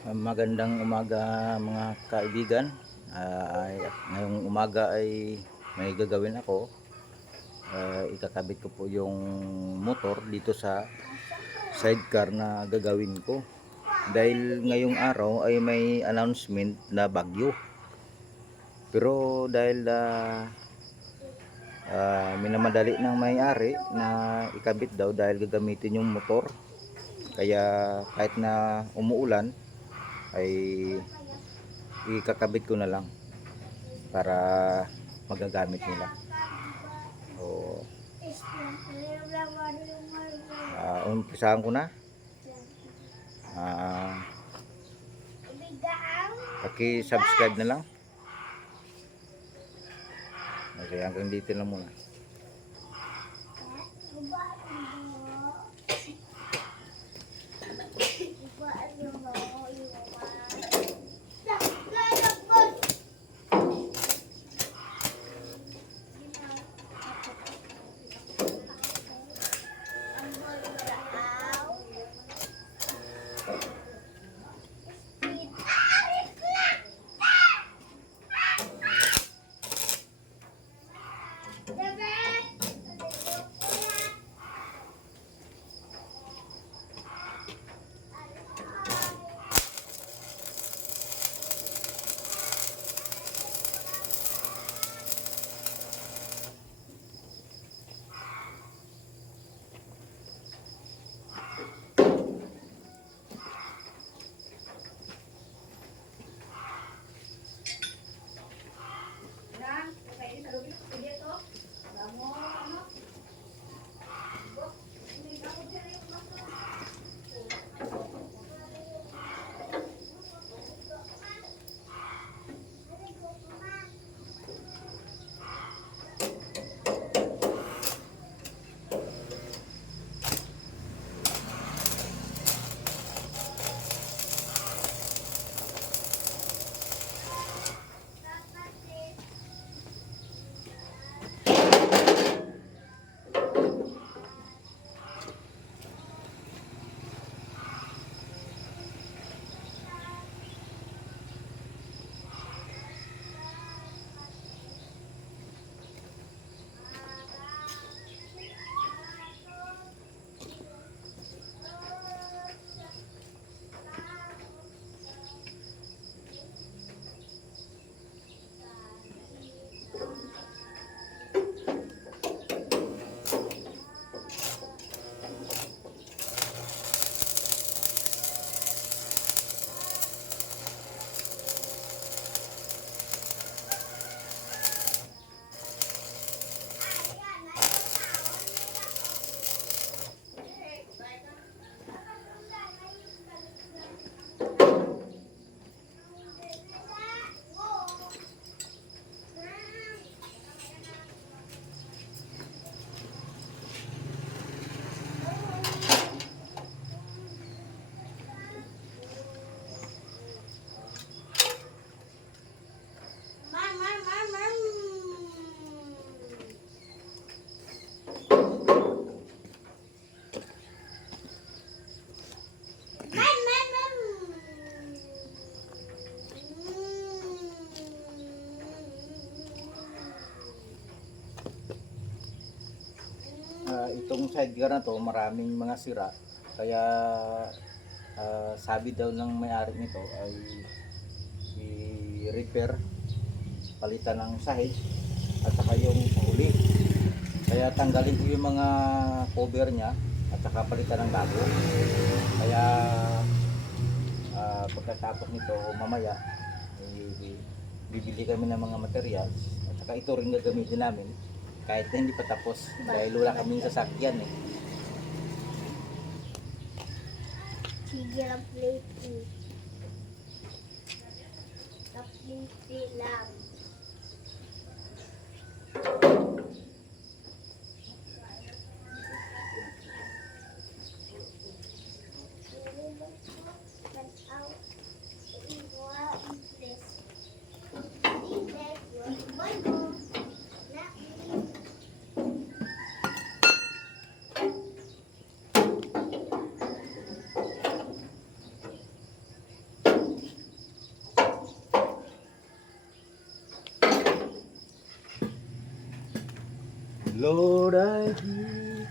Magandang umaga mga kaibigan. Ngayong umaga ay may gagawin ako. Ikakabit ko po yung motor dito sa sidecar na gagawin ko. Dahil ngayong araw ay may announcement na bagyo. Pero dahil minamadali ng may-ari na ikabit daw dahil gagamitin yung motor. Kaya kahit na umuulan ay ikakabit ko na lang para magagamit nila. So, umpisahan ko na. Paki-subscribe na lang. Okay, hanggang dito lang muna. Itong sidecar na to maraming mga sira, kaya sabi daw ng may-ari nito ay i-repair, palitan ng sahig at saka yung huli. Kaya tanggalin ko yung mga cover niya at saka palitan ng bago. Kaya pagkatapos nito mamaya bibili kami ng mga materials at saka ito rin gagamitin namin kahit na hindi pa tapos dahil wala kaming sasakyan eh. Sige lang plate. Tapos lang. Lord, I give.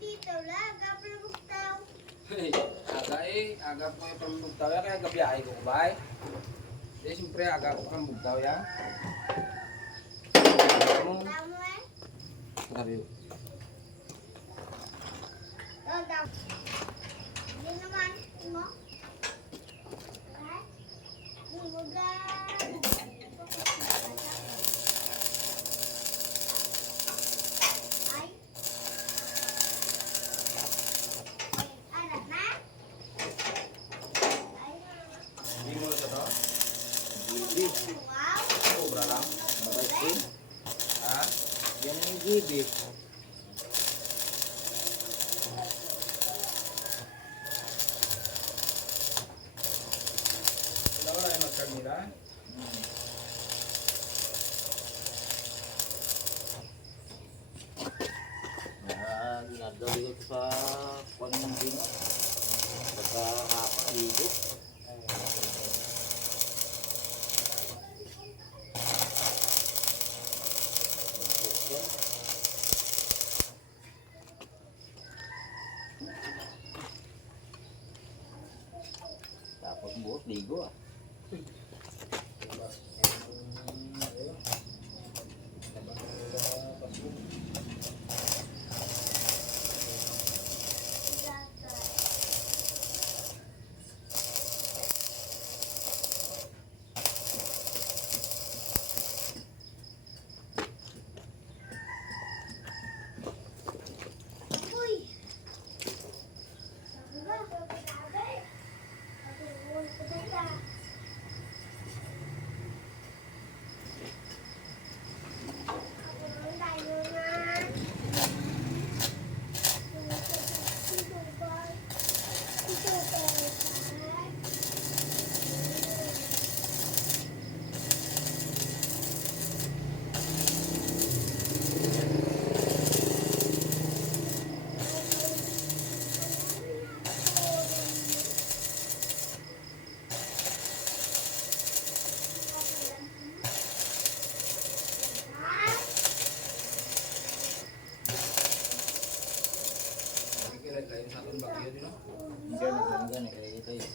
Dito lang, kapag bugtaw. Aga ko yung pambugtaw ya, kaya gabiyahe ko kubay. Di, siyempre, aga ko pambugtaw ya. Tama eh. Sabi, Daw. Hindi naman. Mo. Hindi mo Ay. Anak na. Ay. hindi mo sa to? Wow. Sobra lang. Mabait din. Ha? Yan ang gibit. Wala wala yung magkarnila. Nadali ko sa kwan ng dino. Pagkahapon, ligo. Tapos buhos, ligo ah. Uy. Sabi ba, sabi. Sabi ba, Kailan kayo sa atong bagyo din, no? Gani, kaya ito yun.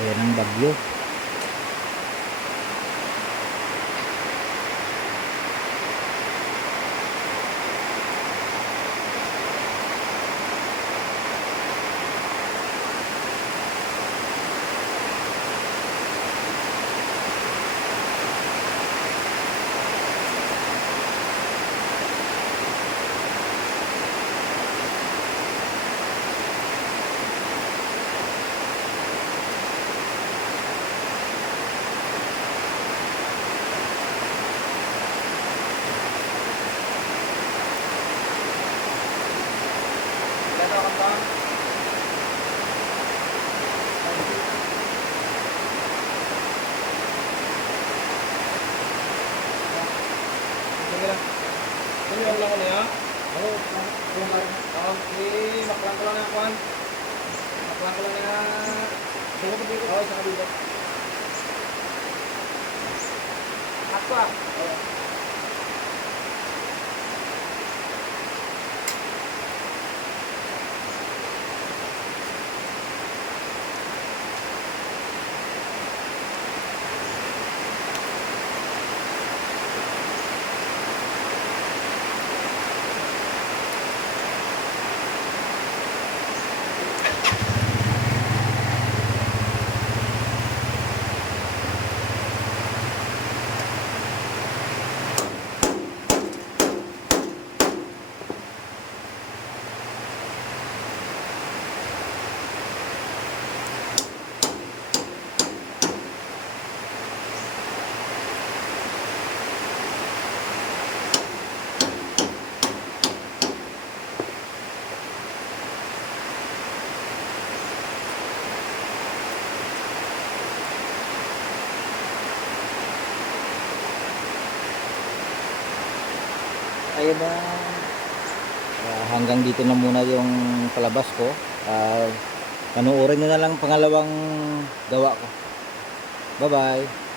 Ayan ang bagyo. tawakan ba? Sige lang. Ano yung lang ko na yan? Oo. Okay, maklang ko lang na kuhan. Maklang ko lang na. Sino ko dito? Oo, isang dito. Ako ah. Oo. Ayun na. Hanggang dito na muna yung palabas ko. Panoorin nyo na lang pangalawang gawa ko. Bye bye.